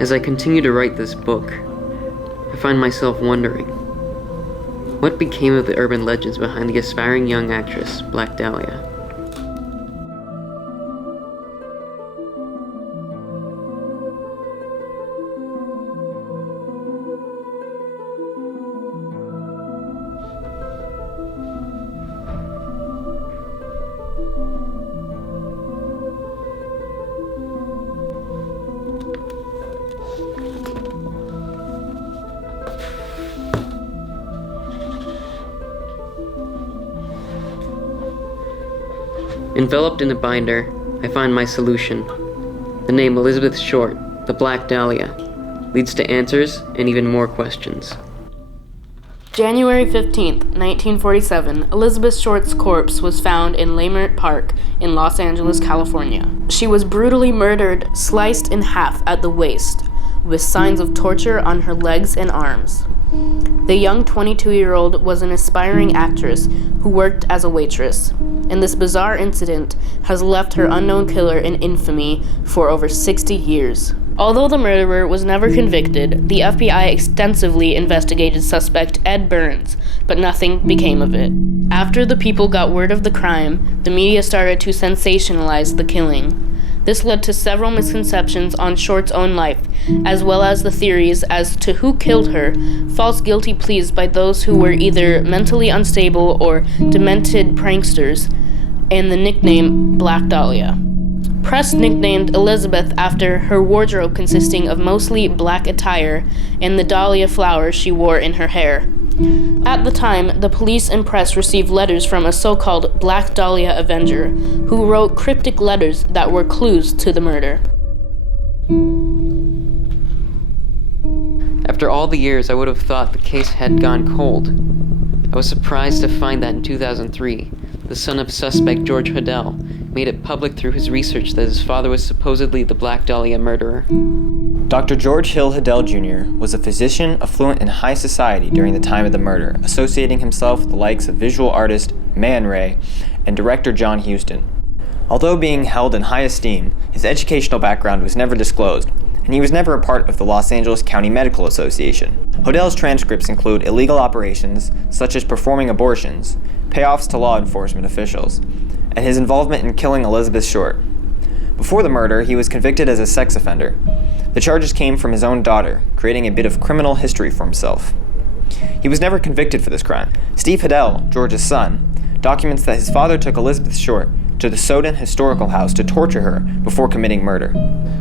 As I continue to write this book, I find myself wondering, what became of the urban legends behind the aspiring young actress, Black Dahlia? Enveloped in a binder, I find my solution. The name Elizabeth Short, the Black Dahlia, leads to answers and even more questions. January 15th, 1947, Elizabeth Short's corpse was found in Leimert Park in Los Angeles, California. She was brutally murdered, sliced in half at the waist, with signs of torture on her legs and arms. The young 22-year-old was an aspiring actress who worked as a waitress, and this bizarre incident has left her unknown killer in infamy for over 60 years. Although the murderer was never convicted, the FBI extensively investigated suspect Ed Burns, but nothing became of it. After the people got word of the crime, the media started to sensationalize the killing. This led to several misconceptions on Short's own life, as well as the theories as to who killed her, false guilty pleas by those who were either mentally unstable or demented pranksters, and the nickname Black Dahlia. Press nicknamed Elizabeth after her wardrobe consisting of mostly black attire and the dahlia flowers she wore in her hair. At the time, the police and press received letters from a so-called Black Dahlia Avenger, who wrote cryptic letters that were clues to the murder. After all the years, I would have thought the case had gone cold. I was surprised to find that in 2003, the son of suspect George Hodel made it public through his research that his father was supposedly the Black Dahlia murderer. Dr. George Hill Hodel Jr. was a physician affluent in high society during the time of the murder, associating himself with the likes of visual artist Man Ray and director John Huston. Although being held in high esteem, his educational background was never disclosed, and he was never a part of the Los Angeles County Medical Association. Hodel's transcripts include illegal operations, such as performing abortions, payoffs to law enforcement officials, and his involvement in killing Elizabeth Short. Before the murder, he was convicted as a sex offender. The charges came from his own daughter, creating a bit of criminal history for himself. He was never convicted for this crime. Steve Hodel, George's son, documents that his father took Elizabeth Short to the Soden Historical House to torture her before committing murder.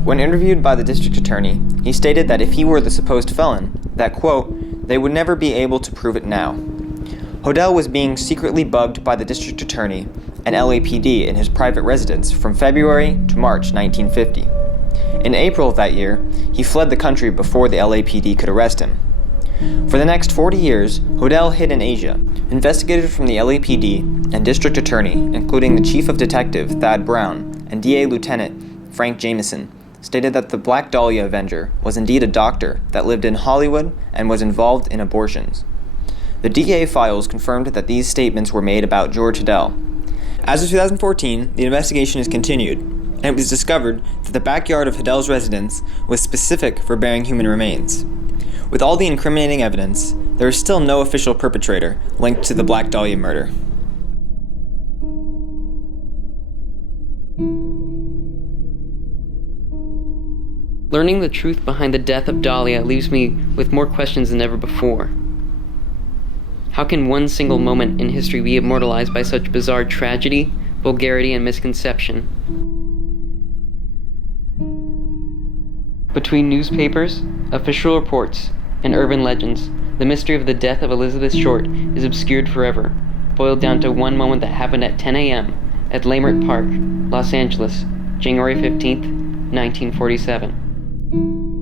When interviewed by the district attorney, he stated that if he were the supposed felon, that, quote, they would never be able to prove it now. Hodel was being secretly bugged by the district attorney and LAPD in his private residence from February to March 1950. In April of that year, he fled the country before the LAPD could arrest him. For the next 40 years, Hodel hid in Asia. Investigators from the LAPD and district attorney, including the chief of detective Thad Brown and DA Lieutenant Frank Jameson, stated that the Black Dahlia Avenger was indeed a doctor that lived in Hollywood and was involved in abortions. The DA files confirmed that these statements were made about George Hodel. As of 2014, the investigation is continued, and it was discovered that the backyard of Hodel's residence was specific for burying human remains. With all the incriminating evidence, there is still no official perpetrator linked to the Black Dahlia murder. Learning the truth behind the death of Dahlia leaves me with more questions than ever before. How can one single moment in history be immortalized by such bizarre tragedy, vulgarity, and misconception? Between newspapers, official reports, and urban legends, the mystery of the death of Elizabeth Short is obscured forever, boiled down to one moment that happened at 10 a.m. at Leimert Park, Los Angeles, January 15th, 1947.